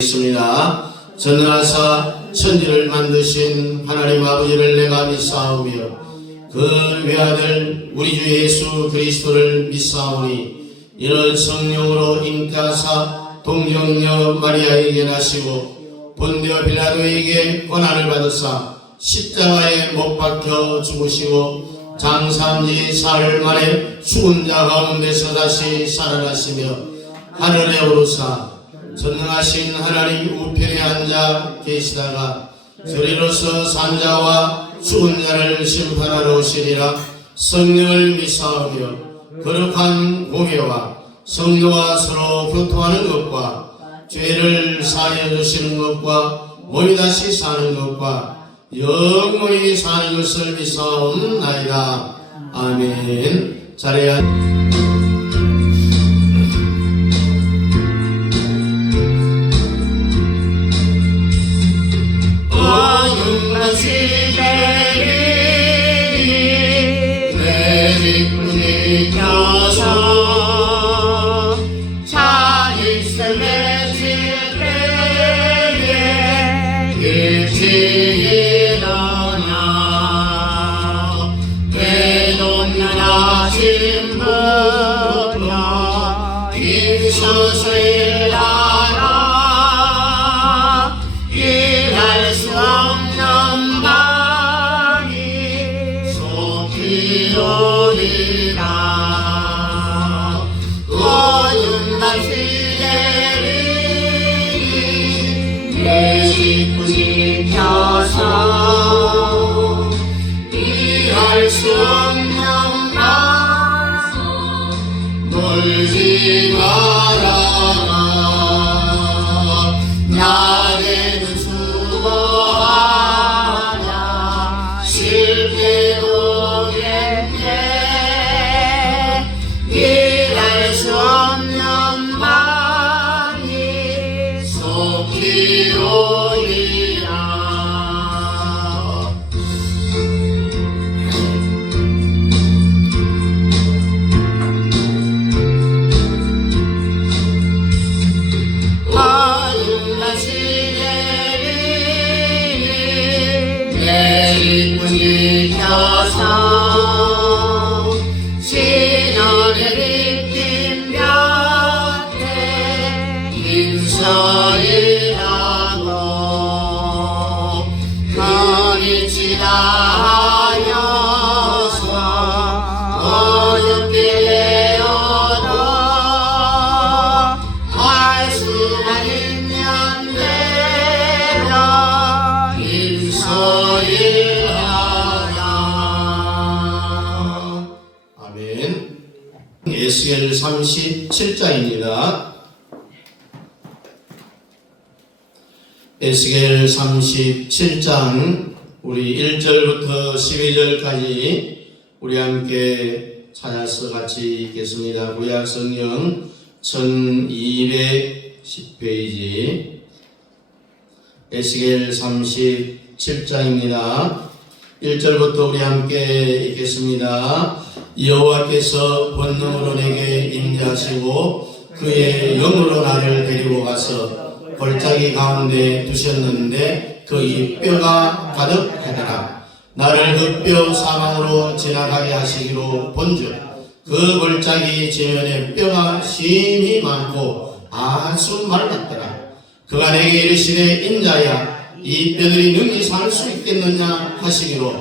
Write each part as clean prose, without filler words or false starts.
있습니다. 전능하사 천지를 만드신 하나님 아버지를 내가 믿사오며 그 외아들 우리 주 예수 그리스도를 믿사오니 이는 성령으로 잉태하사 동정녀 마리아에게 나시고 본디오 빌라도에게 고난을 받으사 십자가에 못 박혀 죽으시고 장사한 지 사흘 만에 죽은 자 가운데서 다시 살아나시며 하늘에 오르사 전능하신 하나님 우편에 앉아 계시다가 저리로서 산자와 죽은 자를 심판하러 오시리라. 성령을 믿사오며 거룩한 공예와 성도와 서로 교통하는 것과 죄를 사하여 주시는 것과 몸이 다시 사는 것과 영원히 사는 것을 믿사옵나이다. 아멘. 잘해야 울지 말아라. 나는 수고하냐 실패로 겠네. 일할 수 없는 말이 속히 오리라. 신원의 빗긴 곁에 인서이라고 거리치다 하여서 어렵게 되어도 할 수만 있는 대로 인서이라. 아멘. 에스겔 37장입니다. 에스겔 37장 우리 1절부터 12절까지 우리 함께 찾아서 같이 읽겠습니다. 구약성경 1210페이지 에스겔 37장입니다. 1절부터 우리 함께 읽겠습니다. 여호와께서 권능으로 내게 임재하시고 그의 영으로 나를 데리고 가서 골짜기 가운데 두셨는데 그의 뼈가 가득하더라. 나를 그 뼈 사방으로 지나가게 하시기로 본즉 그 골짜기 지면에 뼈가 심히 많고 아주 말랐더라. 그가 내게 이르시되 인자야 이 뼈들이 능히 살 수 있겠느냐 하시기로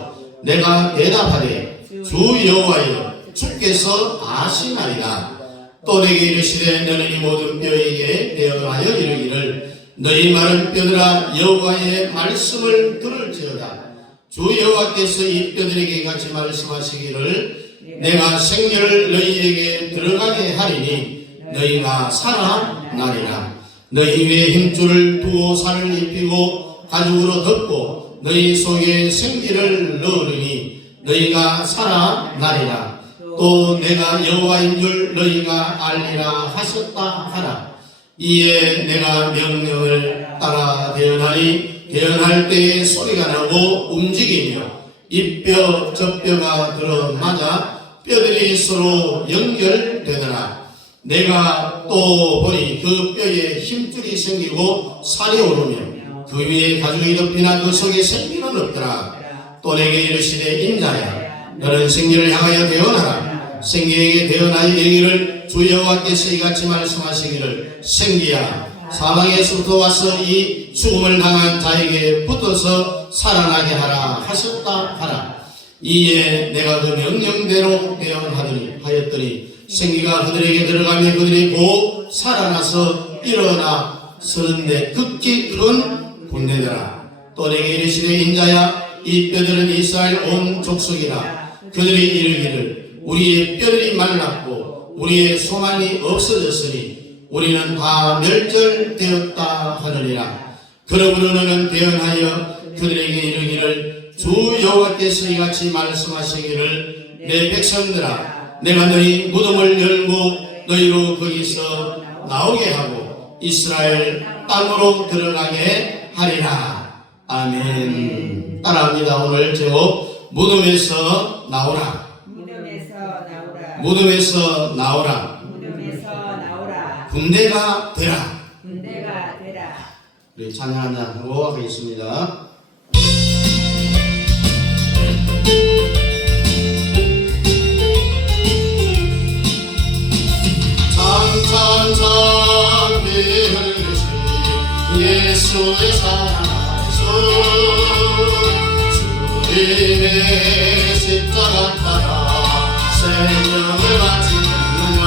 내가 대답하되 주 여호와여 주께서 아시나이다. 또 내게 이르시되 너는 이 모든 뼈에게 대언하여 이르기를 너희 마른 뼈들아 여호와의 말씀을 들을지어다. 주 여호와께서 이 뼈들에게 같이 말씀하시기를 내가 생명을 너희에게 들어가게 하리니 너희가 살아나리라. 너희 위에 힘줄을 두고 살을 입히고 가죽으로 덮고 너희 속에 생기를 넣으리니 너희가 살아나리라. 또 내가 여호와인 줄 너희가 알리라 하셨다 하라. 이에 내가 명령을 따라 대언하니 대언할 때에 소리가 나고 움직이며 이 뼈 저 뼈가 들어맞아 뼈들이 서로 연결되더라. 내가 또 보니 그 뼈에 힘줄이 생기고 살이 오르며 그 위에 가죽이 덮이나 그 속에 생기는 없더라. 또 내게 이르시되 인자야 너는 생기를 향하여 대언하라. 생기에게 대언하여 이르기를 주 여호와께서 이같이 말씀하시기를 생기야 사방에서부터 와서 이 죽음을 당한 자에게 붙어서 살아나게 하라 하셨다 하라. 이에 내가 그 명령대로 대언하였더니 생기가 그들에게 들어가며 그들이 곧 살아나서 일어나 서는데 극히 큰 군대더라. 또 내게 이르시되 인자야 이 뼈들은 이스라엘 온 족속이라. 그들이 이르기를 우리의 뼈들이 말랐고 우리의 소망이 없어졌으니 우리는 다 멸절되었다 하느니라. 그러므로 너는 대언하여 그들에게 이르기를 주 여호와께서 이같이 말씀하시기를 내 백성들아 내가 너희 무덤을 열고 너희로 거기서 나오게 하고 이스라엘 땅으로 들어가게 하리라. 아멘. 따라합니다. 오늘 제목 무덤에서 나오라. 무덤에서 나오라. 군대가 되라. 우리 찬양 한잔 하고 가겠습니다. 찬찬찬 비 흘리시 예수의 사랑하소. 주님의 십자가 따라 생명을 바치느냐.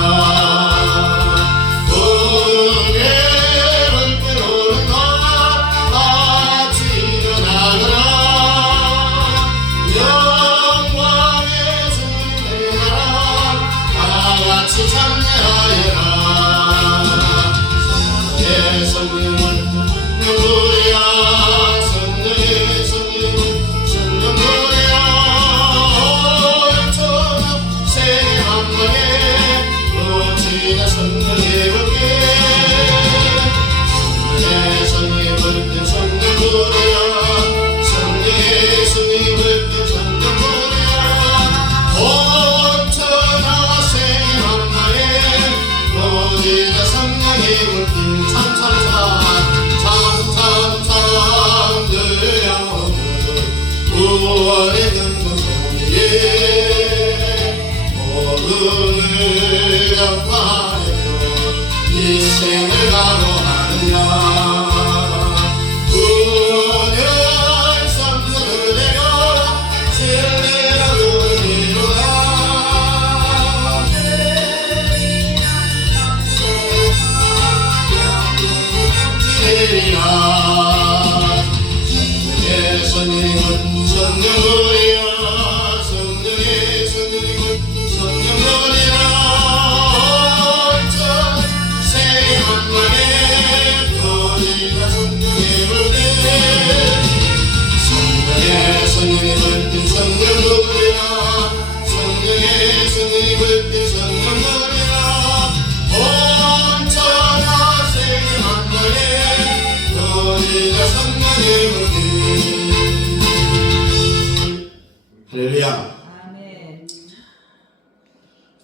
할렐루야.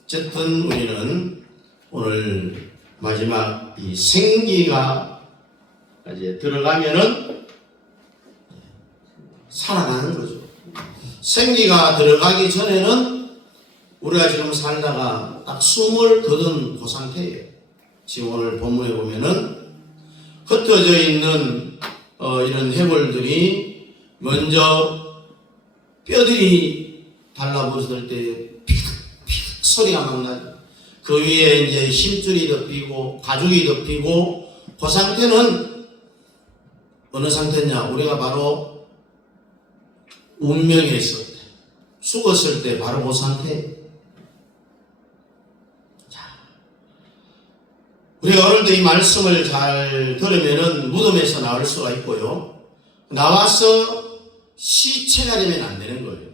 어쨌든 우리는 오늘 마지막 이 생기가 이제 들어가면은 살아나는 거죠. 생기가 들어가기 전에는 우리가 지금 살다가 딱 숨을 거둔 그 상태예요. 지금 오늘 본문에 보면은 흩어져 있는 이런 해골들이 먼저 뼈들이 달라붙을 때 픽픽 소리가 막 나죠. 그 위에 이제 힘줄이 덮이고 가죽이 덮이고 그 상태는 어느 상태냐? 우리가 바로 운명했을 때, 죽었을 때 바로 그 상태. 우리가 오늘도 이 말씀을 잘 들으면은 무덤에서 나올 수가 있고요. 나와서 시체가 되면 안 되는 거예요.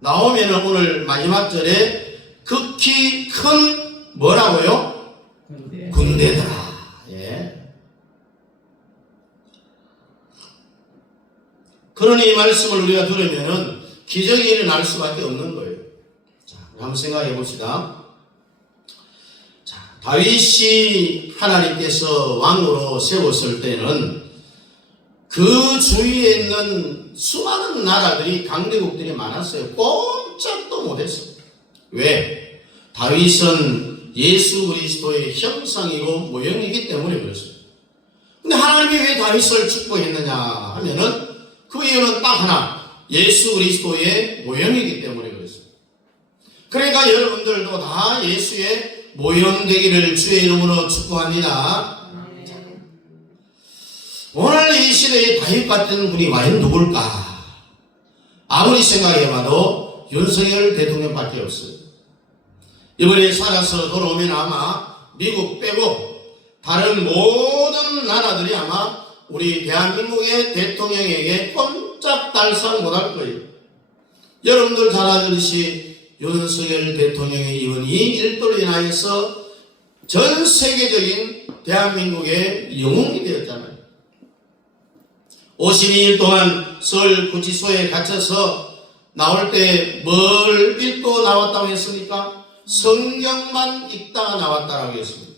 나오면은 오늘 마지막 절에 극히 큰 뭐라고요? 군대더라. 예. 그러니 이 말씀을 우리가 들으면은 기적이 일어날 수밖에 없는 거예요. 자, 한번 생각해 봅시다. 다윗이 하나님께서 왕으로 세웠을 때는 그 주위에 있는 수많은 나라들이 강대국들이 많았어요. 꼼짝도 못했어요. 왜? 다윗은 예수 그리스도의 형상이고 모형이기 때문에 그렇습니다. 근데 하나님이 왜 다윗을 축복했느냐 하면은 그 이유는 딱 하나, 예수 그리스도의 모형이기 때문에 그렇습니다. 그러니까 여러분들도 다 예수의 모형 되기를 주의 이름으로 축복합니다. 오늘 이 시대에 다윗 같은 분이 과연 누굴까? 아무리 생각해봐도 윤석열 대통령밖에 없어요. 이번에 살아서 돌아오면 아마 미국 빼고 다른 모든 나라들이 아마 우리 대한민국의 대통령에게 꼼짝달싹 못할 거예요. 여러분들 잘 아시듯이 윤석열 대통령의 이번이 일도로 인하여서 전 세계적인 대한민국의 영웅이 되었잖아요. 52일 동안 서울 구치소에 갇혀서 나올 때 뭘 읽고 나왔다고 했습니까? 성경만 읽다가 나왔다고 했습니다.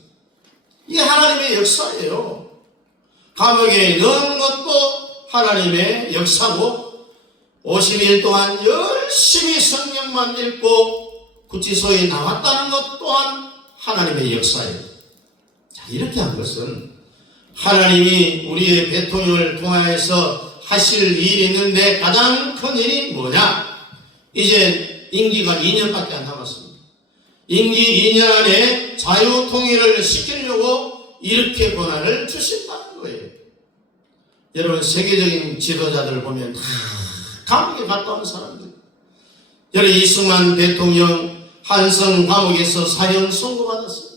이게 하나님의 역사예요. 감옥에 넣은 것도 하나님의 역사고 52일 동안 열심히 성경만 읽고 구치소에 나왔다는 것 또한 하나님의 역사예요. 자, 이렇게 한 것은 하나님이 우리의 대통령을 통하여서 하실 일이 있는데 가장 큰 일이 뭐냐? 이제 임기가 2년밖에 안 남았습니다. 임기 2년 안에 자유통일을 시키려고 이렇게 권한을 주신다는 거예요. 여러분 세계적인 지도자들 보면 다 감옥에 갔다 온 사람들. 여러분 이승만 대통령 한성 감옥에서 사형 선고받았어요.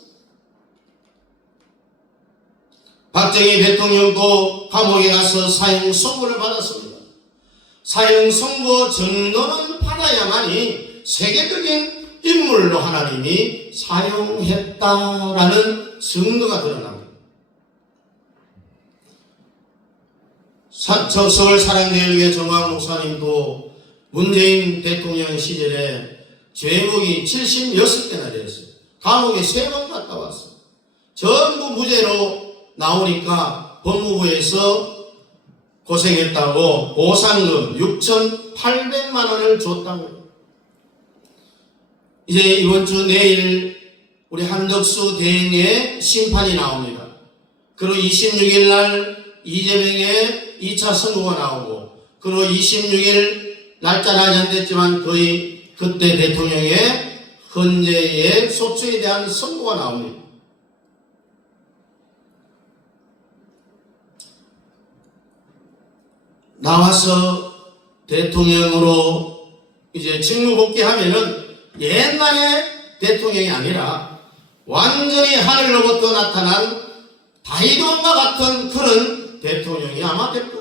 박정희 대통령도 감옥에 가서 사형 선고를 받았습니다. 사형 선고 정도는 받아야만이 세계적인 인물로 하나님이 사용했다라는 증거가 드러납니다. 서울 사랑제일교회 정광 목사님도 문재인 대통령 시절에 죄목이 76개나 되었어요. 감옥에 3번 갔다 왔어요. 전부 무죄로 나오니까 법무부에서 고생했다고 보상금 6,800만 원을 줬다고요. 이제 이번 주 내일 우리 한덕수 대행의 심판이 나옵니다. 그리고 26일 날 이재명의 2차 선고가 나오고 그리고 26일 날짜는 아직 안 됐지만 거의 그때 대통령의 헌재의 소추에 대한 선고가 나옵니다. 나와서 대통령으로 이제 직무 복귀하면은 옛날의 대통령이 아니라 완전히 하늘로부터 나타난 다윗왕과 같은 그런 대통령이 아마 될 거예요.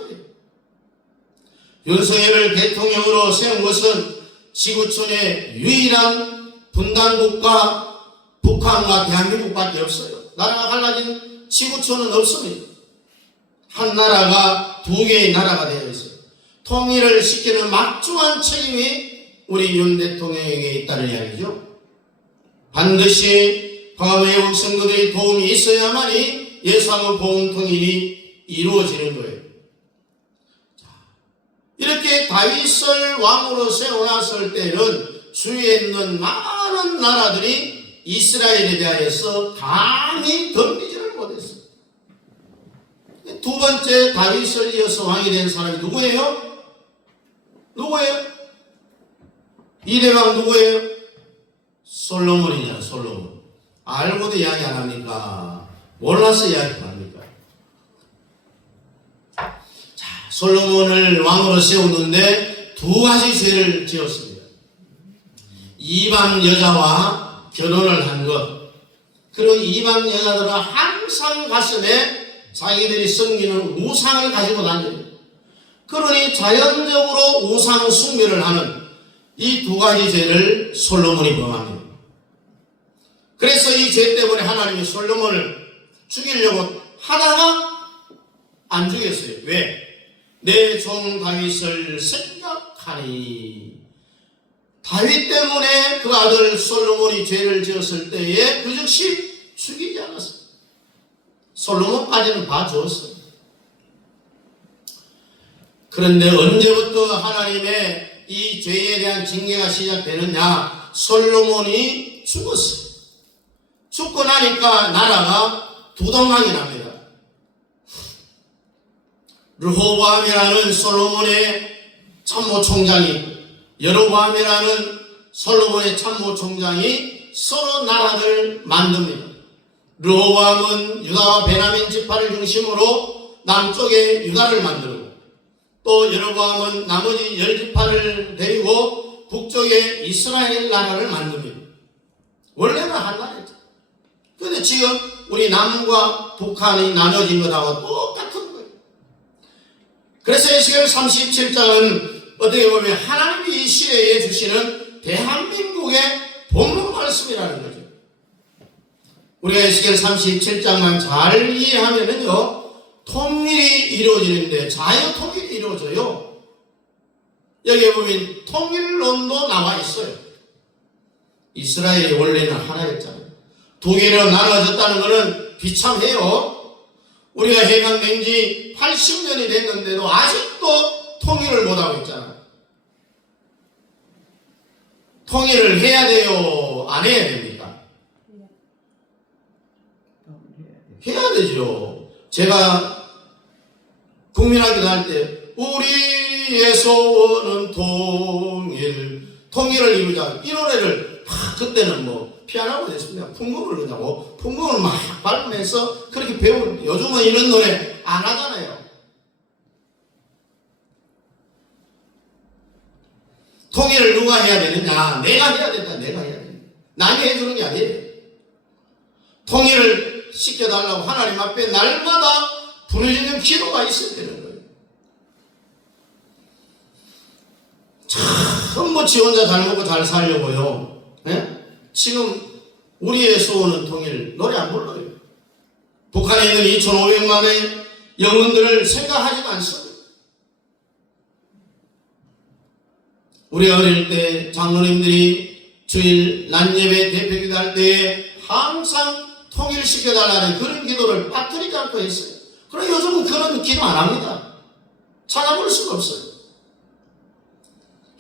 윤석열을 대통령으로 세운 것은 지구촌의 유일한 분단국가 북한과 대한민국밖에 없어요. 나라가 갈라진 지구촌은 없습니다. 한 나라가 두 개의 나라가 되어 있어요. 통일을 시키는 막중한 책임이 우리 윤 대통령에게 있다는 이야기죠. 반드시 과외국 선거들의 도움이 있어야만이 예상의 보훈 통일이 이루어지는 거예요. 자, 이렇게 다윗을 왕으로 세워놨을 때는 주위에 있는 많은 나라들이 이스라엘에 대하여서 감히 덤비지를 못했어요. 두 번째 다윗을 이어서 왕이 된 사람이 누구예요? 누구예요? 이대왕 누구예요? 솔로몬이냐, 솔로몬. 알고도 이야기 안 합니까? 몰라서 이야기 안 합니까? 자, 솔로몬을 왕으로 세우는데 두 가지 죄를 지었습니다. 이방 여자와 결혼을 한 것. 그리고 이방 여자들은 항상 가슴에 자기들이 섬기는 우상을 가지고 다녀요. 그러니 자연적으로 우상 숭배를 하는 이 두 가지 죄를 솔로몬이 범합니다. 그래서 이 죄 때문에 하나님이 솔로몬을 죽이려고 하다가 안 죽였어요. 왜? 내 종 다윗을 생각하니. 다윗 때문에 그 아들 솔로몬이 죄를 지었을 때에 그 즉시 죽이지 않았어요. 솔로몬까지는 봐주었어요. 그런데 언제부터 하나님의 이 죄에 대한 징계가 시작되느냐? 솔로몬이 죽었어요. 죽고 나니까 나라가 두동강이 납니다. 르호보암이라는 솔로몬의 참모총장이, 여로보암이라는 솔로몬의 참모총장이 서로 나라를 만듭니다. 르호보암은 유다와 베냐민 지파를 중심으로 남쪽에 유다를 만들고, 또 여로보암은 나머지 10지파를 데리고 북쪽에 이스라엘 나라를 만듭니다. 원래는 한 나라였죠. 그런데 지금 우리 남과 북한이 나눠진 것하고 똑같은 거예요. 그래서 에스겔 37장은 어떻게 보면 하나님이 이 시대에 주시는 대한민국의 본문 말씀이라는 거죠. 우리가 에스겔 37장만 잘 이해하면은요, 통일이 이루어지는데 자유 통일이 이루어져요. 여기에 보면 통일론도 나와 있어요. 이스라엘이 원래는 하나였잖아요. 두 개로 나눠졌다는 것은 비참해요. 우리가 해방된 지 80년이 됐는데도 아직도 통일을 못하고 있잖아요. 통일을 해야 돼요? 안 해야 됩니까? 해야 되죠. 제가 국민학교 다닐 때 우리의 소원은 통일을 이루자, 이 노래를 그때는 뭐 피아노가 됐습니다. 풍금을 넣자고 풍금을 막 밟으면서 그렇게 배우는데 요즘은 이런 노래 안 하잖아요. 통일을 누가 해야 되느냐? 내가 해야 된다. 내가 해야 된다. 남이 해주는 게 아니에요. 통일을 시켜달라고 하나님 앞에 날마다 부르짖는 기도가 있어야 되는 거예요. 참 뭐 지 혼자 잘 먹고 잘 살려고요. 네? 지금 우리의 소원은 통일, 노래 안 불러요. 북한에 있는 2,500만의 영혼들을 생각하지도 않습니다. 우리가 어릴 때 장로님들이 주일 낮예배 대표기도 할 때에 항상 통일시켜달라는 그런 기도를 빠뜨리지 않고 했어요. 그럼 요즘은 그런 기도 안 합니다. 찾아볼 수가 없어요.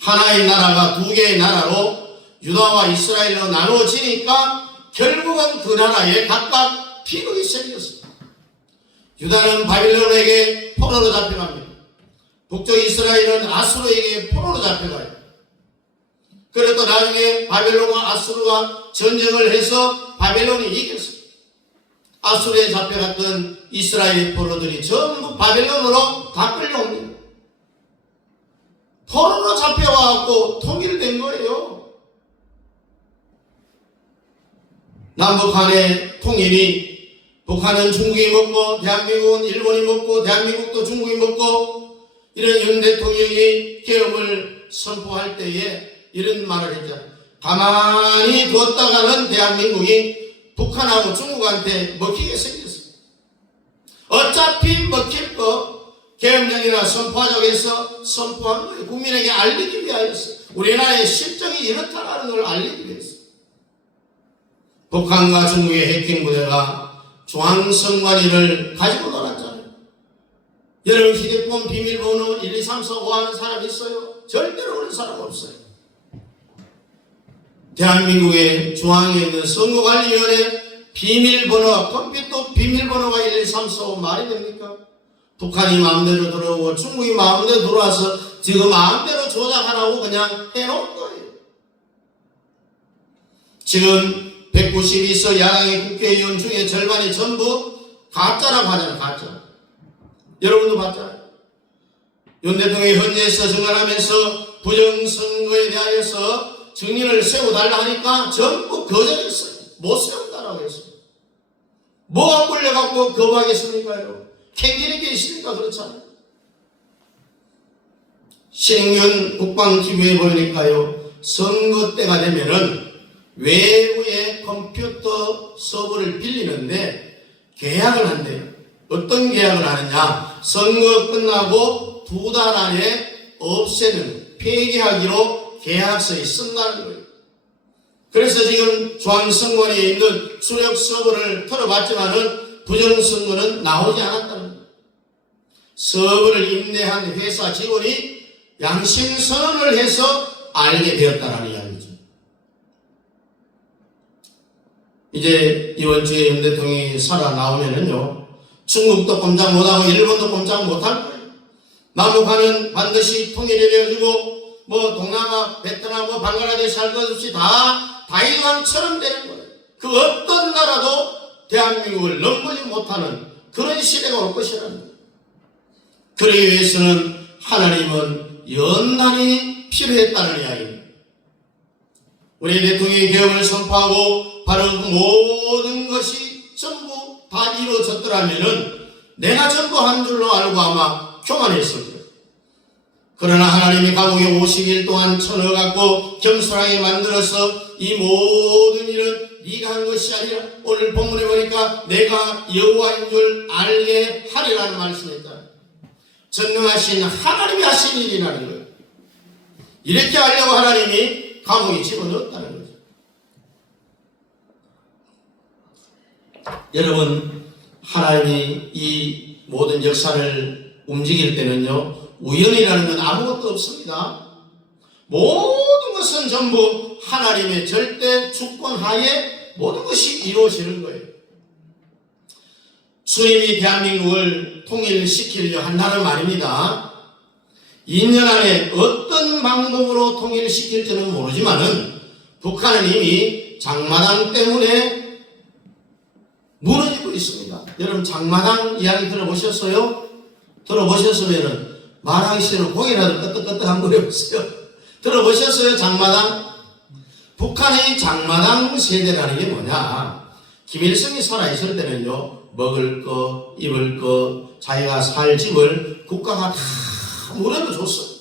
하나의 나라가 두 개의 나라로 유다와 이스라엘로 나누어지니까 결국은 그 나라에 각각 비극이 생겼어요. 유다는 바빌론에게 포로로 잡혀갑니다. 북쪽 이스라엘은 아수르에게 포로로 잡혀가요. 그래도 나중에 바빌론과 아수르가 전쟁을 해서 바빌론이 이겼어요. 아수르에 잡혀갔던 이스라엘 포로들이 전부 바빌론으로 다 끌려옵니다. 포로로 잡혀와갖고 통일된 거예요. 남북 간의 통일이, 북한은 중국이 먹고 대한민국은 일본이 먹고 대한민국도 중국이 먹고, 이런 윤 대통령이 개업을 선포할 때에 이런 말을 했죠. 가만히 뒀다가는 대한민국이 북한하고 중국한테 먹히게 생겼어요. 어차피 먹힐 거 계엄령이나 선포하자고 해서 선포한 거예요. 국민에게 알리기 위하여서. 우리나라의 실정이 이렇다는 걸 알리기 위해서. 북한과 중국의 해킹 부대가 중앙선관위를 가지고 놀았잖아요. 여러분 휴대폰 비밀번호 1, 2, 3, 4, 5 하는 사람 있어요? 절대로 그런 사람 없어요. 대한민국의 중앙에 있는 선거관리위원회 비밀번호, 컴퓨터 비밀번호가 1, 2, 3, 4, 5 말이 됩니까? 북한이 마음대로 들어오고 중국이 마음대로 들어와서 지금 마음대로 조작하라고 그냥 해놓은 거예요. 지금 192석 야당의 국회의원 중에 절반이 전부 가짜라고 하잖아요. 가짜. 여러분도 봤잖아요. 윤 대통령이 헌재에서 증언하면서 부정선거에 대하여서 증인을 세워달라 하니까 전부 거절했어요. 못 세운다라고 했어요. 뭐가 끌려갖고 거부하겠습니까요? 캥기는 게 있으니까 그렇잖아요. 신인균 국방TV에 보니까요, 선거 때가 되면은 외부의 컴퓨터 서버를 빌리는데 계약을 한대요. 어떤 계약을 하느냐? 선거 끝나고 2달 안에 없애는, 폐기하기로 계약서에 쓴다는 거예요. 그래서 지금 중앙선관위에 있는 주력 서버를 털어봤지만은 부정선거는 나오지 않았다는 거예요. 서버를 임대한 회사 직원이 양심선언을 해서 알게 되었다는 이야기죠. 이제 이번 주에 윤 대통령이 살아나오면은요, 중국도 꼼짝 못하고 일본도 꼼짝 못할 거예요. 남북한은 반드시 통일이 되어지고 뭐 동남아, 베트남, 뭐 방글라데시 할 것 없이 다 다이완처럼 되는 거예요. 그 어떤 나라도 대한민국을 넘보지 못하는 그런 시대가 올 것이라는 거예요. 그러기 위해서는 하나님은 연단이 필요했다는 이야기입니다. 우리 대통령이 개혁을 선포하고 바로 모든 것이 전부 다 이루어졌더라면은 내가 전부 한 줄로 알고 아마 교만했을 거예요. 그러나 하나님이 감옥에 50일 동안 쳐넣어갖고 겸손하게 만들어서 이 모든 일은 네가 한 것이 아니라 오늘 본문에 보니까 내가 여호와인 줄 알게 하리라는 말씀이 있다. 전능하신 하나님이 하신 일이라는 거예요. 이렇게 하려고 하나님이 감옥에 집어넣었다는 거죠. 여러분, 하나님이 이 모든 역사를 움직일 때는요, 우연이라는 건 아무것도 없습니다. 모든 것은 전부 하나님의 절대 주권 하에 모든 것이 이루어지는 거예요. 주님이 대한민국을 통일시키려 한다는 말입니다. 2년 안에 어떤 방법으로 통일시킬지는 모르지만은 북한은 이미 장마당 때문에 무너지고 있습니다. 여러분, 장마당 이야기 들어보셨어요? 들어보셨으면은 말하기 싫으면 고개라도 끄떡끄떡 한번 해보세요. 들어보셨어요? 장마당? 북한의 장마당 세대라는 게 뭐냐? 김일성이 살아있을 때는요, 먹을 거, 입을 거, 자기가 살 집을 국가가 다 물어줬어요.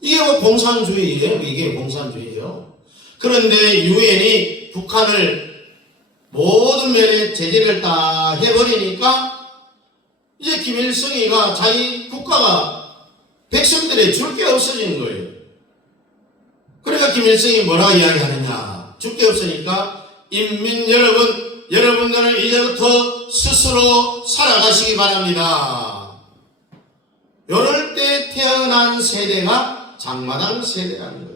이게 뭐 공산주의예요? 이게 공산주의예요. 그런데 유엔이 북한을 모든 면에 제재를 다 해버리니까 이제 김일성이가 자기 국가가 백성들의 줄 게 없어지는 거예요. 그러니까 김일성이 뭐라고 이야기하느냐? 줄 게 없으니까 인민 여러분, 여러분들은 이제부터 스스로 살아가시기 바랍니다. 이럴 때 태어난 세대가 장마당 세대라는 거예요.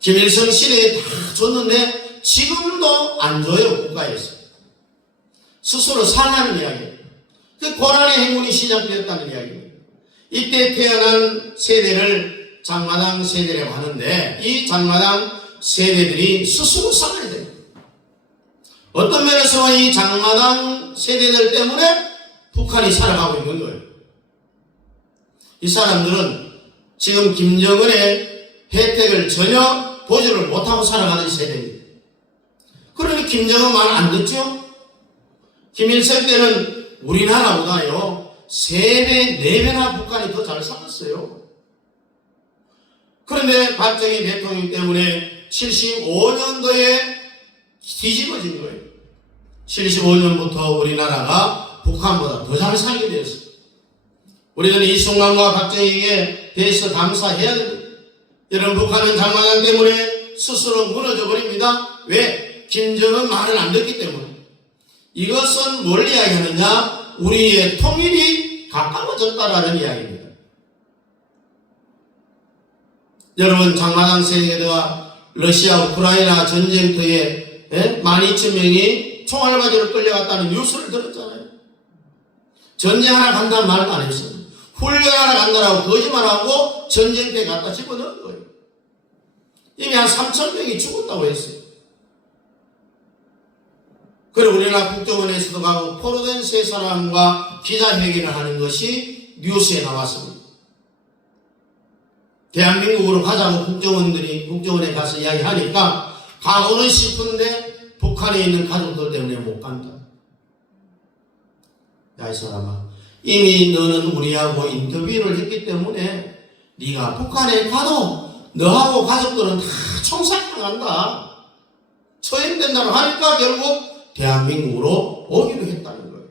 김일성 시대에 다 줬는데 지금도 안 줘요, 국가에서. 스스로 살라는 이야기예요. 그 고난의 행운이 시작되었다는 이야기입니다. 이때 태어난 세대를 장마당 세대라고 하는데 이 장마당 세대들이 스스로 살아야 됩니다. 어떤 면에서 이 장마당 세대들 때문에 북한이 살아가고 있는 거예요. 이 사람들은 지금 김정은의 혜택을 전혀 보지를 못하고 살아가는 세대입니다. 그러니 김정은 말 안 듣죠? 김일성 때는 우리나라보다요 3배, 4배나 북한이 더 잘 살았어요. 그런데 박정희 대통령 때문에 75년도에 뒤집어진 거예요. 75년부터 우리나라가 북한보다 더 잘 살게 되었어요. 우리는 이승만과 박정희에 대해서 감사해야 됩니다. 여러분, 북한은 장마당 때문에 스스로 무너져 버립니다. 왜? 김정은 말을 안 듣기 때문에. 이것은 뭘 이야기하느냐? 우리의 통일이 가까워졌다라는 이야기입니다. 여러분, 장마당 세대가 러시아 우크라이나 전쟁터에 12,000명이 총알바지로 끌려갔다는 뉴스를 들었잖아요. 전쟁하러 간다는 말도 안 했어요. 훈련하러 간다라고 거짓말하고 전쟁터에 갖다 집어넣은 거예요. 이미 한 3,000명이 죽었다고 했어요. 그리고 우리나라 국정원에서도 가고 포로된 3사람과 기자회견을 하는 것이 뉴스에 나왔습니다. 대한민국으로 가자고 국정원에 가서 이야기하니까 가고는 싶은데 북한에 있는 가족들 때문에 못 간다. 야, 이 사람아, 이미 너는 우리하고 인터뷰를 했기 때문에 네가 북한에 가도 너하고 가족들은 다 총살당한다. 처형된다고 하니까 결국 대한민국으로 오기로 했다는 거예요.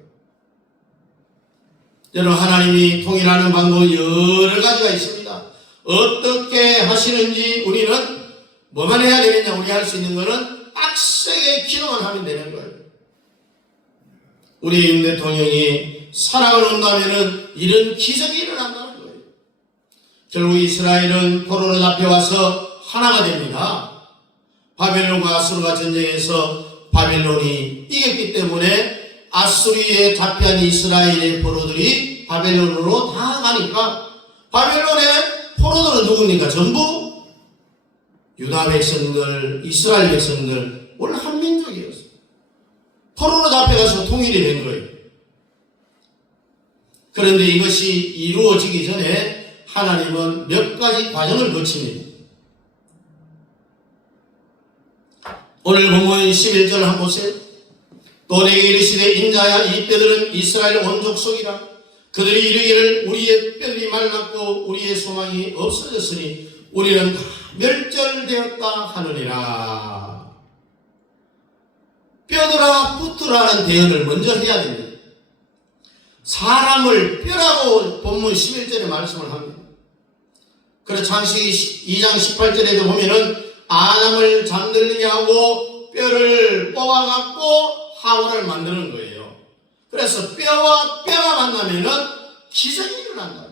여러분, 하나님이 통일하는 방법은 여러 가지가 있습니다. 어떻게 하시는지 우리는 뭐만 해야 되느냐? 우리 할 수 있는 거는 빡세게 기도만 하면 되는 거예요. 우리 윤 대통령이 사랑을 온다면은 이런 기적이 일어난다는 거예요. 결국 이스라엘은 포로로 잡혀와서 하나가 됩니다. 바벨론과 아수르가 전쟁에서 바벨론이 이겼기 때문에 아수리에 잡혀간 이스라엘의 포로들이 바벨론으로 다 가니까 바벨론의 포로들은 누굽니까? 전부 유다 백성들, 이스라엘 백성들, 원래 한 민족이었어요. 포로로 잡혀가서 통일이 된 거예요. 그런데 이것이 이루어지기 전에 하나님은 몇 가지 과정을 거칩니다. 오늘 본문 11절 한번 보세요. 또 내게 이르시되 인자야 이 뼈들은 이스라엘 온 족속이라. 그들이 이르기를 우리의 뼈들이 말랐고 우리의 소망이 없어졌으니 우리는 다 멸절되었다 하느니라. 뼈들아 붙으라는 대언을 먼저 해야 됩니다. 사람을 뼈라고 본문 11절에 말씀을 합니다. 그래서 창세기 2장 18절에도 보면은 아담을 잠들게 하고 뼈를 뽑아갖고 하와를 만드는 거예요. 그래서 뼈와 뼈가 만나면은 기적이 일어난다.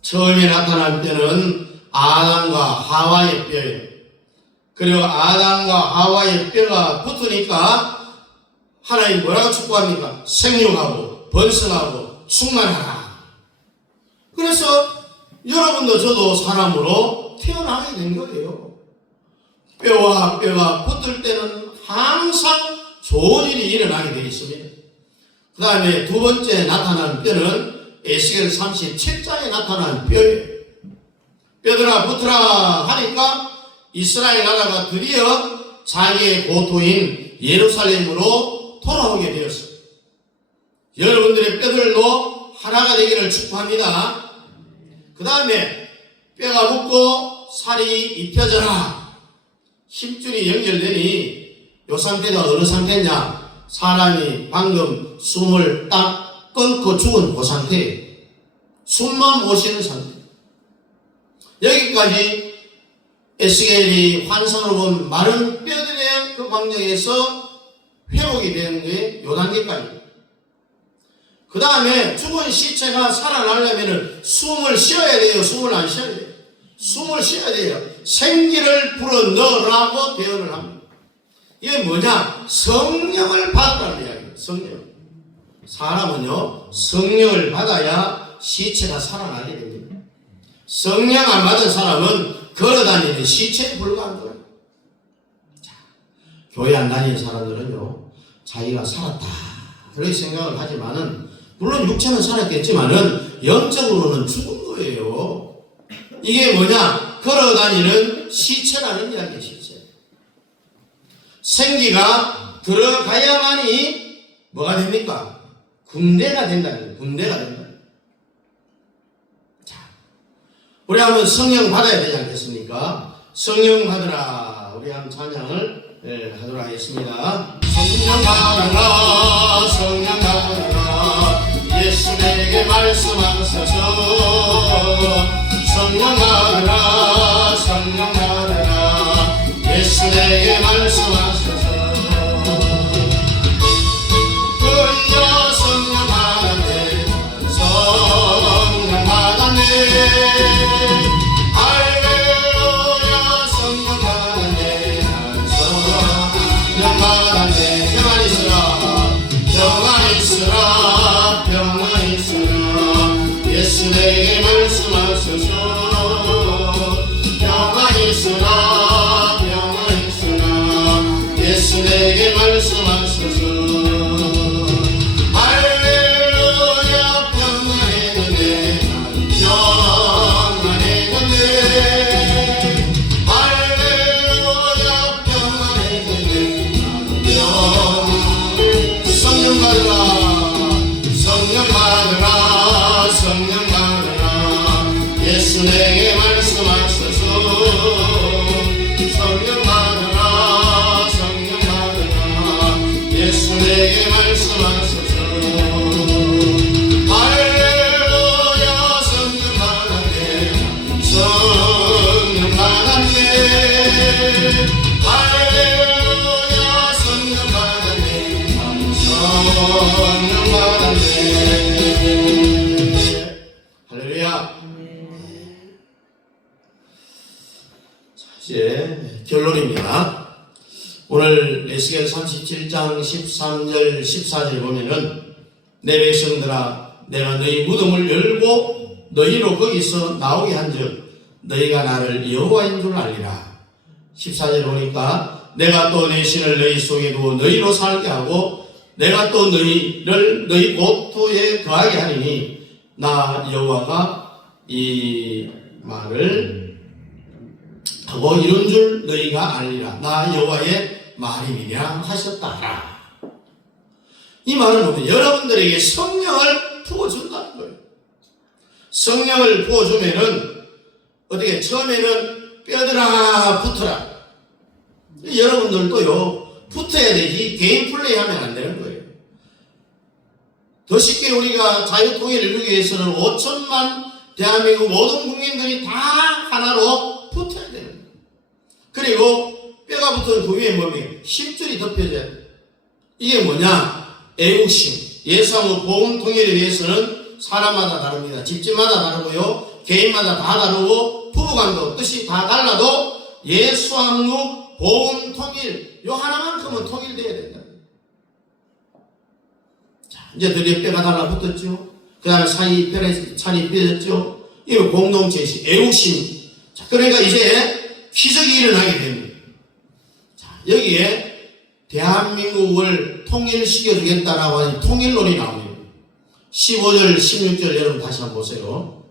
처음에 나타난 뼈는 아담과 하와의 뼈예요. 그리고 아담과 하와의 뼈가 붙으니까 하나님 뭐라고 축복합니까? 생육하고 번성하고 충만하라. 그래서 여러분도 저도 사람으로 태어나게 된 거예요. 뼈와 뼈가 붙을 때는 항상 좋은 일이 일어나게 되어 있습니다. 그 다음에 두 번째 나타난 뼈는 에스겔 37장에 나타난 뼈예요. 뼈들아 붙으라 하니까 이스라엘 나라가 드디어 자기의 고토인 예루살렘으로 돌아오게 되었어요. 여러분들의 뼈들도 하나가 되기를 축복합니다. 그 다음에 뼈가 붙고 살이 입혀져라. 힘줄이 연결되니 이 상태가 어느 상태냐? 사람이 방금 숨을 딱 끊고 죽은 그 상태예요. 숨만 못 쉬는 상태. 여기까지 에스겔이 환상으로 본 마른 뼈들의 그 광경에서 회복이 되는 게 요 단계까지. 그 다음에 죽은 시체가 살아나려면 숨을 쉬어야 돼요? 숨을 안 쉬어야 돼요? 숨을 쉬어야 돼요. 생기를 불어넣으라고 대언을 합니다. 이게 뭐냐? 성령을 받으라는 이야기예요. 성령. 사람은요, 성령을 받아야 시체가 살아나게 됩니다. 성령 안 받은 사람은 걸어다니는 시체에 불과한 거예요. 자, 교회 안 다니는 사람들은요, 자기가 살았다 그렇게 생각을 하지만은, 물론 육체는 살았겠지만은 영적으로는 죽은 거예요. 이게 뭐냐? 걸어다니는 시체라는 이야기예요. 시체. 생기가 들어가야만이 뭐가 됩니까? 군대가 된다는 거예요. 군대가 된다. 자, 우리 한번 성령 받아야 되지 않겠습니까? 성령 받으라. 우리 한번 찬양을 하도록 하겠습니다. 성령 받으라, 성령 받으라. 예수 내게 말씀하소서. 성령 받으라, 성령 받으라. 예수 내게 말씀하소서. 그저 성령 받았네, 성령 받았네. 할렐루야, 성령 받았네, 성령 받았네. 평안 있으라, 평안 있으라, 평안 있으라. 예수 내게 말씀하소서. 평안 있으라, 평안 있으라. 예수 내게 말씀하소서. 할렐루야, 평안해졌네, 평안해졌네. 할렐루야, 평안해졌네, 성령 받으라, 결론입니다. 오늘 에스겔 37장 13절 14절 보면은 내 백성들아 내가 너희 무덤을 열고 너희로 거기서 나오게 한즉 너희가 나를 여호와인 줄 알리라. 14절 보니까 내가 또 내 신을 너희 속에 두어 너희로 살게 하고 내가 또 너희를 너희 고토에 거하게 하리니 나 여호와가 이 말을 하고 이런 줄 너희가 알리라. 나 여호와의 말이니라 하셨다. 이 말은 뭐냐? 여러분들에게 성령을 부어준다는 거예요. 성령을 부어주면은 어떻게 처음에는 뼈들아 붙어라. 여러분들도요 붙어야 되지 개인 플레이 하면 안 되는 거예요. 더 쉽게 우리가 자유통일을 이루기 위해서는 5천만 대한민국 모든 국민들이 다 하나로 붙어야 되는 거예요. 그리고 뼈가 붙은 그 위에 뭡니까? 힘줄이 덮여져야 돼요. 이게 뭐냐? 애국심. 예수의 복음 통일에 위해서는 사람마다 다릅니다. 집집마다 다르고요. 개인마다 다 다르고 부부간도 뜻이 다 달라도 예수 한국 복음 통일 요 하나만큼은 통일돼야 된다. 자, 이제 드디어 뼈가 달라붙었죠. 그 다음에 살이 뼈졌죠. 이거 공동체식, 애국심. 자, 그러니까 이제 기적이 일어나게 됩니다. 자, 여기에 대한민국을 통일시켜주겠다라고 하는 통일론이 나옵니다. 15절, 16절 여러분 다시 한번 보세요.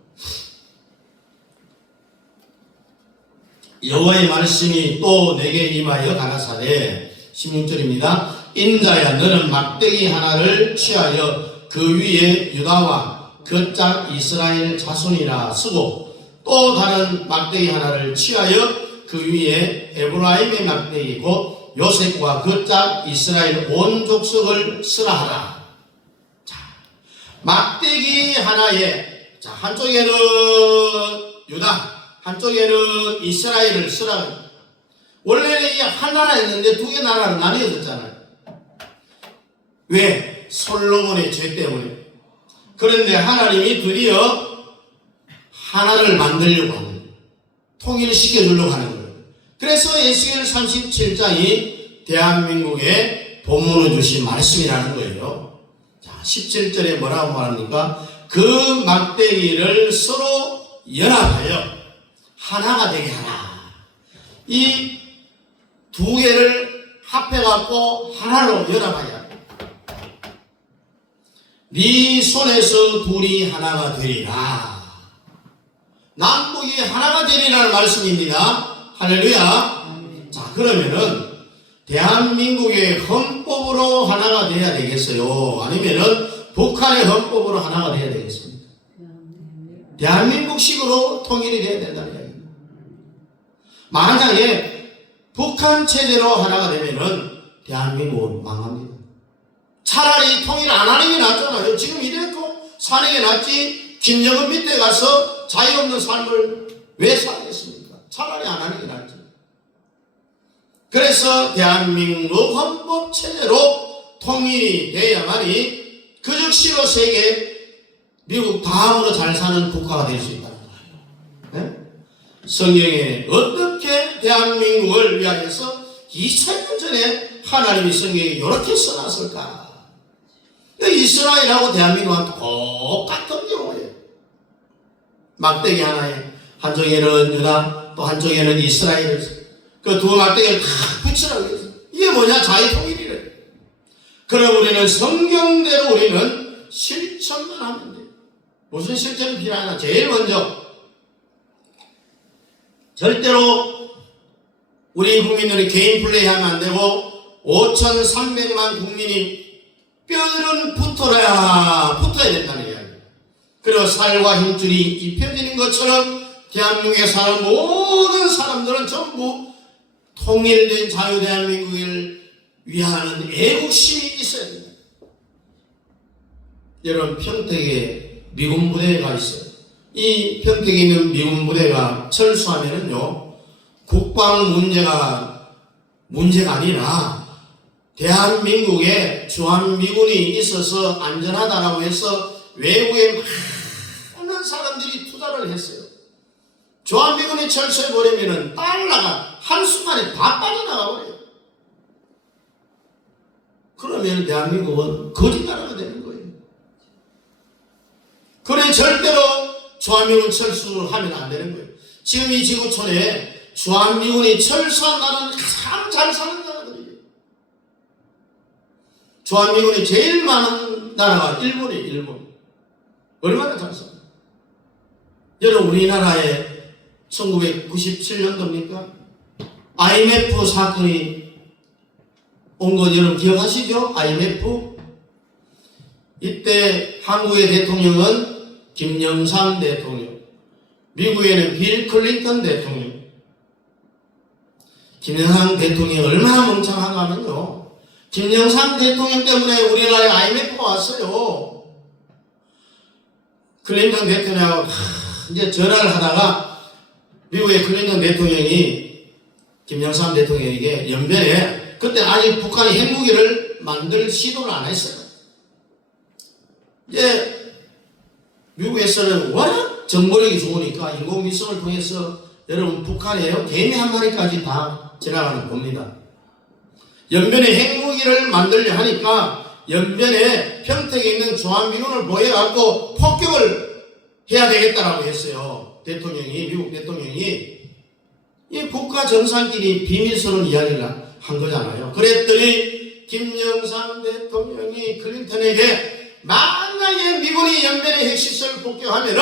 여호와의 말씀이 또 내게 임하여 가라사대 16절입니다. 인자야 너는 막대기 하나를 취하여 그 위에 유다와 그 짝 이스라엘 자손이라 쓰고 또 다른 막대기 하나를 취하여 그 위에 에브라임의 막대기 곧 요셉과 그 짝 이스라엘 온 족속을 쓰라 하라. 자, 막대기 하나에 자, 한쪽에는 유다 한쪽에는 이스라엘을 쓰라. 원래는 이 한 나라였는데 두 개 나라로 나뉘어졌잖아요. 왜? 솔로몬의 죄 때문에. 그런데 하나님이 드디어 하나를 만들려고 하는 거예요. 통일시켜주려고 하는 거예요. 그래서 에스겔 37장이 대한민국의 본문을 주신 말씀이라는 거예요. 자, 17절에 뭐라고 말합니까? 그 막대기를 서로 연합하여 하나가 되게 하라. 이 두 개를 합해갖고 하나로 연합하게 하라. 네 손에서 둘이 하나가 되리라. 남북이 하나가 되리라는 말씀입니다. 할렐루야. 자, 그러면은 대한민국의 헌법으로 하나가 돼야 되겠어요? 아니면은 북한의 헌법으로 하나가 돼야 되겠습니까? 대한민국식으로 통일이 돼야 된다는 이야기입니다. 만약에 북한 체제로 하나가 되면은 대한민국은 망합니다. 차라리 통일 안 하는 게 낫잖아요. 지금 이래도 사는 게 낫지 김정은 밑에 가서 자유 없는 삶을 왜 살겠습니까? 차라리 안 하는 게 낫지. 그래서 대한민국 헌법 체제로 통일이 돼야만이 그 즉시로 세계 미국 다음으로 잘 사는 국가가 될 수 있다는 거예요. 네? 성경에 어떻게 대한민국을 위하여서 2000년 전에 하나님이 성경에 이렇게 써놨을까? 이스라엘하고 대한민국은 똑같은 경우예요. 막대기 하나에 한쪽에는 유다 또 한쪽에는 이스라엘 그 두 막대기를 다 붙이라고 했어요. 이게 뭐냐? 자유통일이래. 그럼 우리는 성경대로 우리는 실천만 하면 돼요. 무슨 실천이 필요하나? 제일 먼저 절대로 우리 국민들이 개인 플레이하면 안 되고 5,300만 국민이 뼈는 붙어야 된다는 이야기예요. 그리고 살과 힘줄이 입혀지는 것처럼 대한민국에 사는 모든 사람들은 전부 통일된 자유대한민국을 위하는 애국심이 있어야 됩니다. 여러분 평택에 미군 부대가 있어요. 이 평택에 있는 미군 부대가 철수하면은요 국방 문제가 아니라 대한민국에 주한미군이 있어서 안전하다라고 해서 외국에 많은 사람들이 투자를 했어요. 주한미군이 철수해버리면은 달러가 한순간에 다 빠져나가 버려요. 그러면 대한민국은 거지 나라가 되는 거예요. 그래 절대로 주한미군 철수를 하면 안 되는 거예요. 지금 이 지구촌에 주한미군이 철수한 나라는 가장 잘 사는 나라들이에요. 주한미군이 제일 많은 나라가 일본이에요. 일본. 얼마나 잘 살아요. 여러분 우리나라에 1997년도입니까? IMF 사건이 온 거 여러분 기억하시죠? IMF? 이때 한국의 대통령은 김영삼 대통령, 미국에는 빌 클린턴 대통령. 김영삼 대통령이 얼마나 멍청한가 하면요, 김영삼 대통령 때문에 우리나라에 IMF가 왔어요. 클린턴 대통령하고 이제 전화를 하다가 미국의 클린턴 대통령이 김영삼 대통령에게 연변에, 그때 아직 북한이 핵무기를 만들 시도를 안 했어요. 이제 미국에서는 워낙 정보력이 좋으니까 인공위성을 통해서 여러분 북한에요 개미 한 마리까지 다 지나가는 겁니다. 연변에 핵무기를 만들려 하니까 연변에 평택에 있는 주한미군을 보여갖고 폭격을 해야 되겠다라고 했어요. 대통령이, 미국 대통령이. 이 국가 정상끼리 비밀스러운 이야기를 한 거잖아요. 그랬더니 김영삼 대통령이 클린턴에게 만약에 미군이 연변의 핵시설을 폭격하면은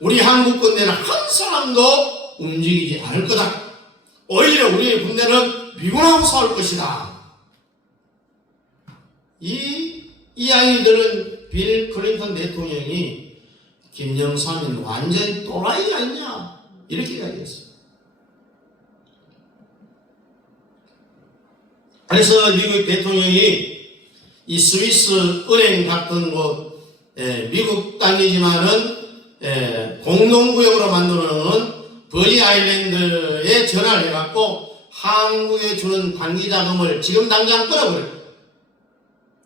우리 한국 군대는 한 사람도 움직이지 않을 거다. 오히려 우리 군대는 미군하고 싸울 것이다. 이 이야기들은 빌 클린턴 대통령이 김영삼은 완전 또라이 아니냐 이렇게 이야기했어요. 그래서 미국 대통령이 이 스위스 은행 같은 곳, 미국 땅이지만은 공동구역으로 만들어놓은 버지 아일랜드에 전화를 해갖고 한국에 주는 단기 자금을 지금 당장 끌어버려요.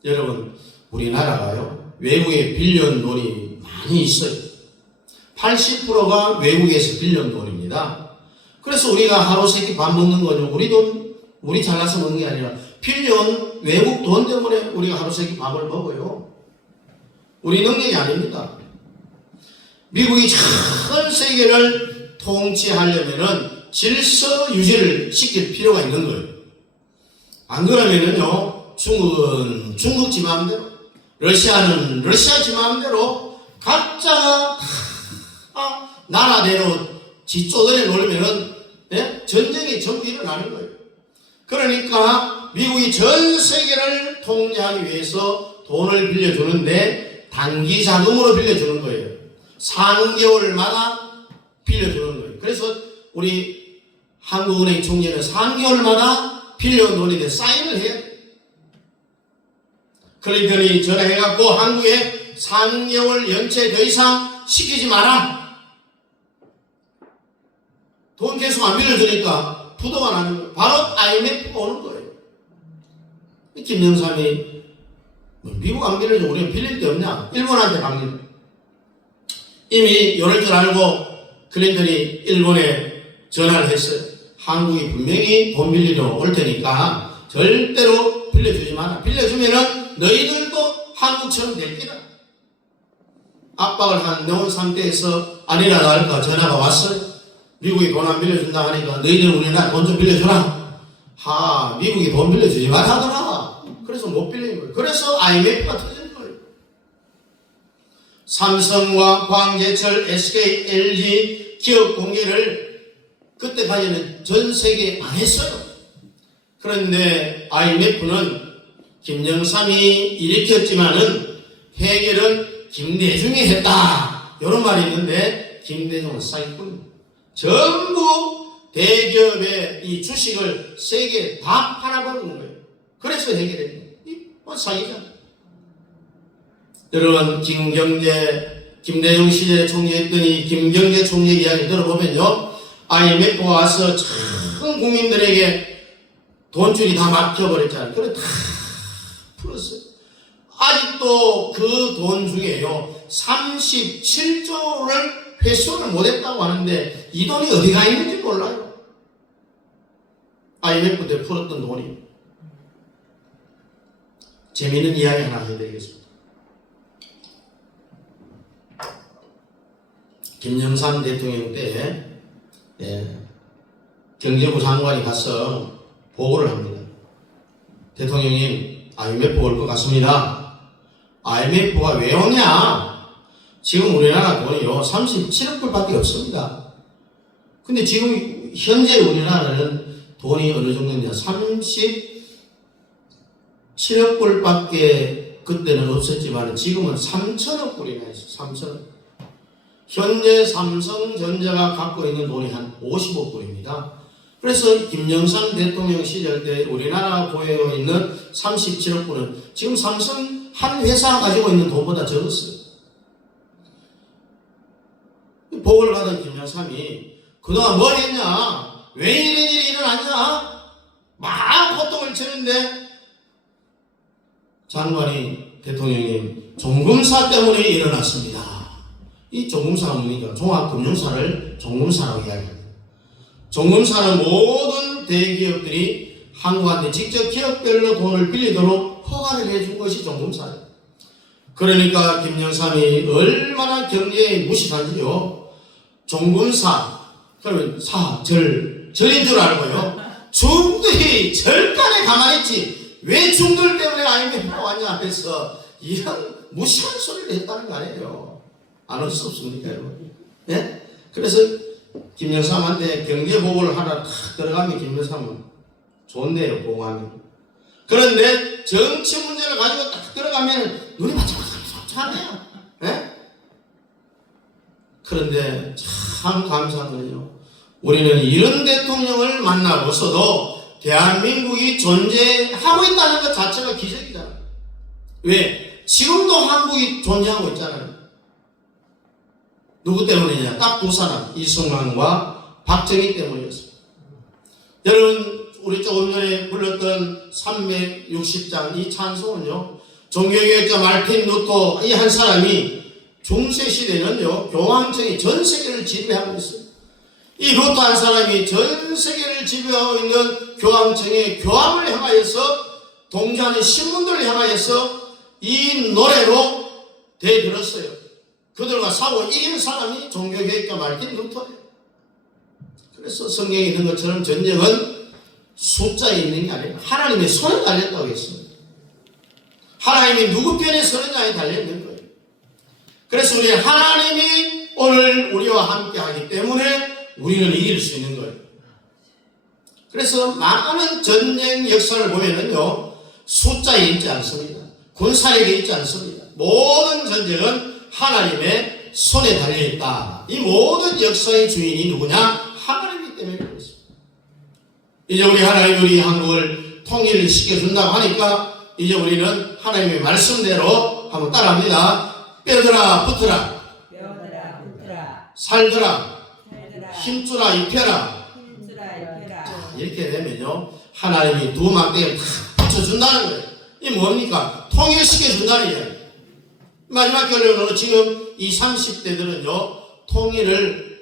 여러분 우리나라가요 외국에 빌려온 돈이 많이 있어요. 80%가 외국에서 빌려온 돈입니다. 그래서 우리가 하루 세끼 밥 먹는 거죠. 우리 돈 우리 잘나서 먹는 게 아니라 빌려온 외국 돈 때문에 우리가 하루 세끼 밥을 먹어요. 우리 능력이 아닙니다. 미국이 전 세계를 통치하려면은 질서 유지를 시킬 필요가 있는 거예요. 안 그러면은요, 중국은 중국 지 마음대로, 러시아는 러시아 지 마음대로 각자가 나라대로 지 쪼들에 놓으면은 전쟁이 전부 일어나는 거예요. 그러니까 미국이 전 세계를 통제하기 위해서 돈을 빌려주는데 단기 자금으로 빌려주는 거예요. 3개월마다 빌려주는 거예요. 그래서 우리 한국은행 총재는 3개월마다 빌려온 돈에 대해 사인을 해야 돼요. 클린턴이 전화해갖고 한국에 3개월 연체 더 이상 시키지 마라. 돈 계속 안 빌려주니까 부도가 나는 거예요. 바로 IMF가 오는 거예요. 김영삼이 미국 안 빌려줘 우리가 빌릴 데 없냐? 일본한테 갑니다. 이미 이럴 줄 알고 클린턴이 일본에 전화를 했어요. 한국이 분명히 돈 빌리러 올 테니까 절대로 빌려주지 마라. 빌려주면은 너희들도 한국처럼 될 거다. 압박을 한 놓은 상태에서 아니나 다를까 전화가 왔어요. 미국이 돈 안 빌려준다 하니까 너희들 우리나라 돈 좀 빌려주라. 미국이 돈 빌려주지 말하더라. 그래서 못 빌린 거예요. 그래서 IMF가 터진 거예요. 삼성과 광제철, SK, LG 기업 공개를 그때까지는 전 세계에 안 했어요. 그런데 IMF는 김영삼이 일으켰지만은 해결은 김대중이 했다. 이런 말이 있는데 김대중은 사기꾼입니다. 전부 대기업의 이 주식을 세계에 다 팔아버리는 거예요. 그래서 해결된 거예요. 사기잖아요. 여러분 김대중 시절에 총리했더니 김경재 총리 이야기 들어보면요, IMF가 와서 전 국민들에게 돈줄이 다 막혀버렸잖아요. 그래 다 풀었어요. 아직도 그 돈 중에요 37조를 회수를 못했다고 하는데 이 돈이 어디 가 있는지 몰라요. IMF 때 풀었던 돈이. 재미있는 이야기 하나 해드리겠습니다. 김영삼 대통령 때 경제부 장관이 가서 보고를 합니다. 대통령님, IMF 올 것 같습니다. IMF가 왜 오냐? 지금 우리나라 돈이요 37억 불밖에 없습니다. 근데 지금 현재 우리나라는 돈이 어느 정도냐 37억 불밖에 그때는 없었지만 지금은 3천억 불이나 있어요. 3천억. 현재 삼성전자가 갖고 있는 돈이 한 50억 불입니다. 그래서 김영삼 대통령 시절 때 우리나라 보유고 있는 37억 불은 지금 삼성 한 회사 가지고 있는 돈보다 적었어요. 보고를 받은 김영삼이 그동안 뭘 했냐? 왜 이런 일이 일어났냐? 막 호통을 치는데 장관이 대통령님 종금사 때문에 일어났습니다. 이 종금사가 뭡니까? 종합금융사를 종금사라고 이야기합니다. 종금사는 모든 대기업들이 한국한테 직접 기업별로 돈을 빌리도록 허가를 해준 것이 종금사예요. 그러니까 김영삼이 얼마나 경제에 무식한지요. 종금사, 그러면 절인 줄 알고요. 중들이 절간에 가만히 있지. 왜 중들 때문에 IMF가 왔냐 해서 이런 무식한 소리를 했다는 거 아니에요. 안 할 수 없습니까, 여러분? 예? 그래서 김영삼한테 경제보고를 하나 탁 들어가면 김영삼은 좋네요, 보고하면. 그런데 정치 문제를 가지고 딱 들어가면 눈이 반짝반짝하네요. 예? 그런데 참 감사한 건요. 우리는 이런 대통령을 만나고서도 대한민국이 존재하고 있다는 것 자체가 기적이잖아요. 왜? 지금도 한국이 존재하고 있잖아요. 누구 때문이냐? 딱 두 사람, 이승만과 박정희 때문이었습니다. 여러분, 우리 조금 전에 불렀던 360장 이 찬송은요, 종교개혁자 마르틴 루터 이 한 사람이 중세 시대는요, 교황청이 전 세계를 지배하고 있어요. 이 루터 한 사람이 전 세계를 지배하고 있는 교황청의 교황을 향하여서 동조하는 신문들을 향하여서 이 노래로 대들었어요. 그들과 싸워 이긴 사람이 종교개혁자 마르틴 루터예요. 그래서 성경에 있는 것처럼 전쟁은 숫자에 있는 게 아니라 하나님의 손에 달렸다고 했습니다. 하나님이 누구 편에 서느냐에 달려있는 거예요. 그래서 우리는 하나님이 오늘 우리와 함께 하기 때문에 우리는 이길 수 있는 거예요. 그래서 많은 전쟁 역사를 보면은요, 숫자에 있지 않습니다. 군사력에 있지 않습니다. 모든 전쟁은 하나님의 손에 달려있다. 이 모든 역사의 주인이 누구냐? 하나님이기 때문에 그렇습니다. 이제 우리 하나님 우리 한국을 통일을 시켜준다고 하니까 이제 우리는 하나님의 말씀대로 한번 따라합니다. 뼈들아 붙으라. 뼈들아 붙으라. 살들아 살들아 힘주라 입혀라. 힘주라 입혀라. 자, 이렇게 되면요, 하나님이 두 막대기를 다 붙여준다는 거예요. 이 뭡니까? 통일시켜준다는 이야기예요. 마지막 결론으로 지금 이 30대들은요, 통일을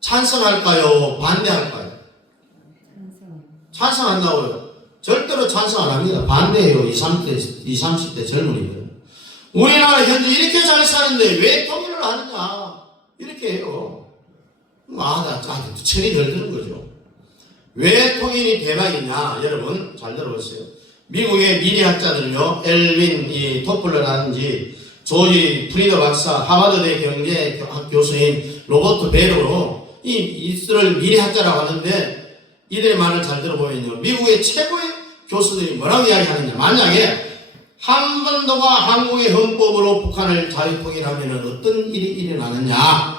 찬성할까요? 반대할까요? 찬성한다고요. 절대로 찬성 안 합니다. 반대해요. 30대 젊은이들. 우리나라 현재 이렇게 잘 사는데 왜 통일을 하느냐? 이렇게 해요. 철이 덜 드는 거죠. 왜 통일이 대박이냐? 여러분, 잘 들어보세요. 미국의 미래학자들은요, 엘빈 토플러라든지 조지 프리더 박사, 하버드대 경제학 교수인 로버트 베로, 이들을 미래학자라고 하는데, 이들의 말을 잘 들어보면요, 미국의 최고의 교수들이 뭐라고 이야기하느냐. 만약에 한반도가 한국의 헌법으로 북한을 자유통일하면 어떤 일이 일어나느냐.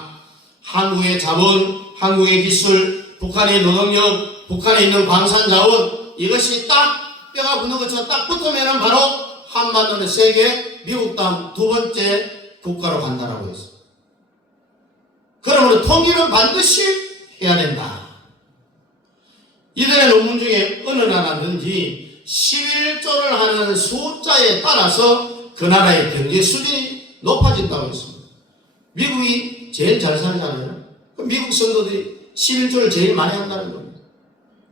한국의 자본, 한국의 기술, 북한의 노동력, 북한에 있는 광산자원, 이것이 딱 뼈가 붙는 것처럼 딱 붙으면 바로 한반도는 세계 미국 다음 두 번째 국가로 간다라고 했어요. 그러므로 통일은 반드시 해야 된다. 이들의 논문 중에 어느 나라든지 11조를 하는 숫자에 따라서 그 나라의 경제 수준이 높아진다고 했습니다. 미국이 제일 잘 살잖아요. 미국 성도들이 11조를 제일 많이 한다는 겁니다.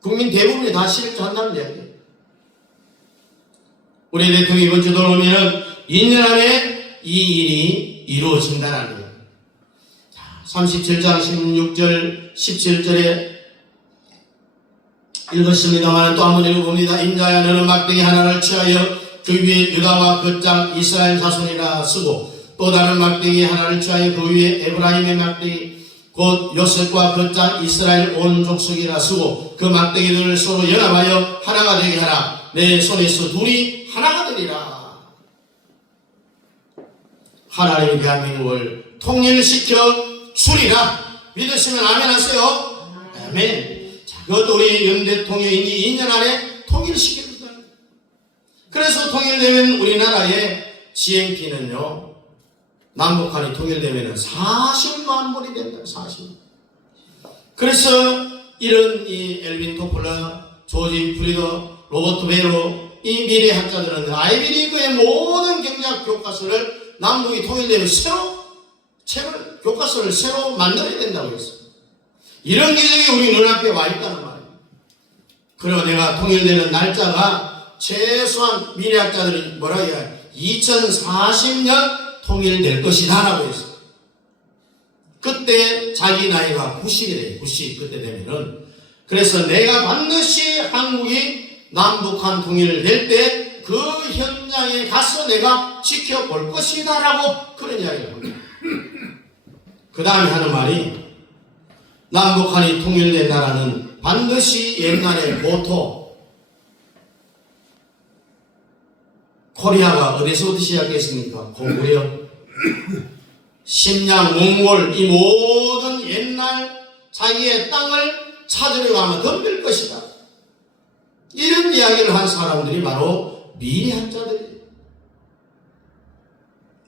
국민 대부분이 다 실천한다는 이야기예요. 우리 대통령이 이번 주 들어오면 2년 안에 이 일이 이루어진다는 거예요. 37장 16절 17절에 읽었습니다만 또 한번 읽어봅니다. 인자야 너는 막대기 하나를 취하여 그 위에 유다와 겉장 이스라엘 자손이라 쓰고 또 다른 막대기 하나를 취하여 그 위에 에브라임의 막대기 곧 요셉과 겉장 이스라엘 온 족속이라 쓰고 그 막대기들을 서로 연합하여 하나가 되게 하라. 내 손에서 둘이 하나가 되리라. 하나님이 대한민국을 통일시켜 주리라. 믿으시면 아멘 하세요. 아멘. 자, 그것도 우리 윤 대통령이 2년 안에 통일시킵니다. 그래서 통일되면 우리나라의 GNP는요, 남북한이 통일되면 40만 불이 된다. 40만. 그래서 이런 이 엘빈 토플러, 조지 프리더, 로버트 베로 이 미래학자들은 아이비리그의 모든 경제학 교과서를 남북이 통일되면 교과서를 새로 만들어야 된다고 했어요. 이런 기적이 우리 눈앞에 와 있다는 말이에요. 그리고 내가 통일되는 날짜가 최소한 미래학자들이 뭐라고 해요? 2040년 통일될 것이다 라고 했어요. 그때 자기 나이가 90이래요. 90 그때 되면은. 그래서 내가 반드시 한국이 남북한 통일될 때 그 현장에 가서 내가 지켜볼 것이다 라고 그런 이야기를 합니다. 그 다음에 하는 말이 남북한이 통일된 나라는 반드시 옛날의 고토 코리아가 어디서부터 시작했습니까? 고구려 심양, 몽골 이 모든 옛날 자기의 땅을 찾으려고 하면 덤빌 것이다. 이런 이야기를 한 사람들이 바로 미래학자들이에요.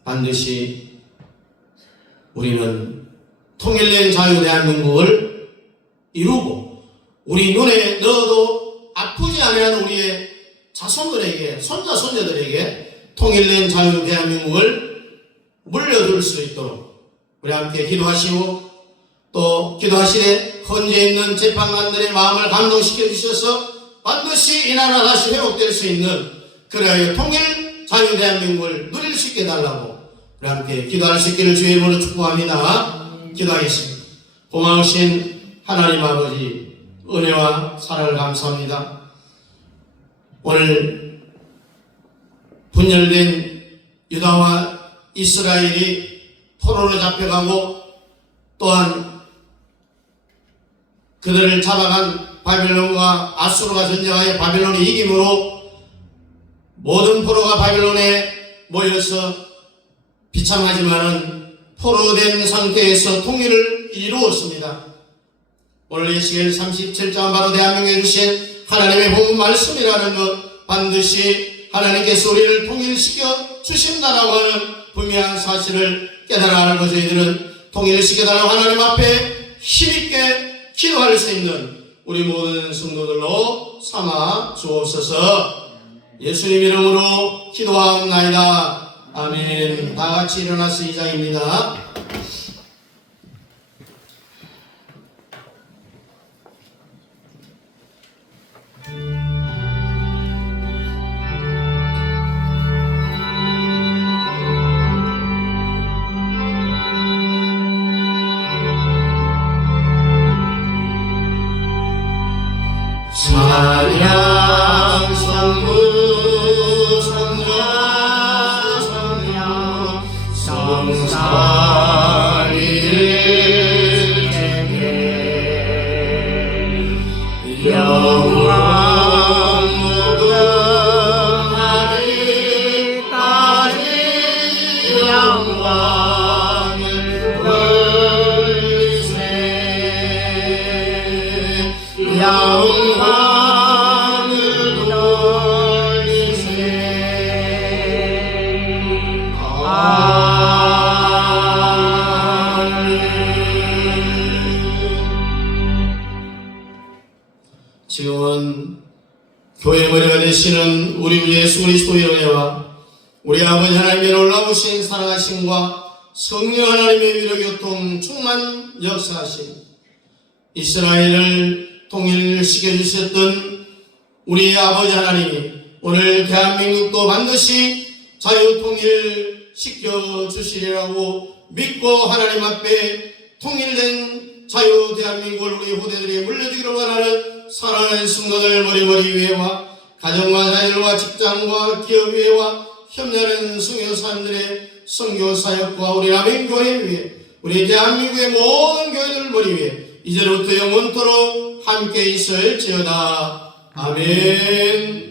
반드시 우리는 통일된 자유 대한민국을 이루고 우리 눈에 넣어도 아프지 않은 우리의 자손들에게 손자 손녀들에게 통일된 자유 대한민국을 물려줄 수 있도록 우리 함께 기도하시고 또 기도하시되 헌재 있는 재판관들의 마음을 감동시켜 주셔서 반드시 이 나라 다시 회복될 수 있는 그래야 통일 자유 대한민국을 누릴 수 있게 해달라고 우리 함께 기도할 수 있기를 주의 이름으로 축복합니다. 기도하겠습니다. 고마우신 하나님 아버지 은혜와 사랑을 감사합니다. 오늘 분열된 유다와 이스라엘이 포로로 잡혀가고 또한 그들을 잡아간 바빌론과 아수르가 전쟁하여 바빌론이 이김으로 모든 포로가 바빌론에 모여서 비참하지만은 포로된 상태에서 통일을 이루었습니다. 오늘 예시겔 37장 바로 대한민국에 주신 하나님의 본 말씀이라는 것 반드시 하나님께서 우리를 통일시켜 주신다라고 하는 분명한 사실을 깨달아 알고 저희들은 통일시켜달라고 하나님 앞에 힘있게 기도할 수 있는 우리 모든 성도들로 삼아 주옵소서. 예수님 이름으로 기도하옵나이다. 아멘. 다 같이 일어나서 2장입니다. 찬양 성부 성자 성령 성삼위일天 영원 무궁하리까지 영광을 돌리세 영광을 돌리세 지금은 교회 머리가 되시는 우리 주 예수 그리스도의 은혜와 우리 아버지 하나님의 놀라우신 사랑하심과 성령 하나님의 위로 교통 충만 역사하심 이스라엘을 통일시켜주셨던 우리 아버지 하나님이 오늘 대한민국도 반드시 자유통일시켜주시리라고 믿고 하나님 앞에 통일된 자유 대한민국을 우리 후대들이 물려주기를 원하는 사랑하는 성도들 머리머리 위에와 가정과 자녀들과 직장과 기업 위에와 협력하는 선교사님들의 선교사역과 우리 라멘교회 위에 우리 대한민국의 모든 교회들 머리 위에 이제부터 영원토록 함께 있을지어다. 아멘.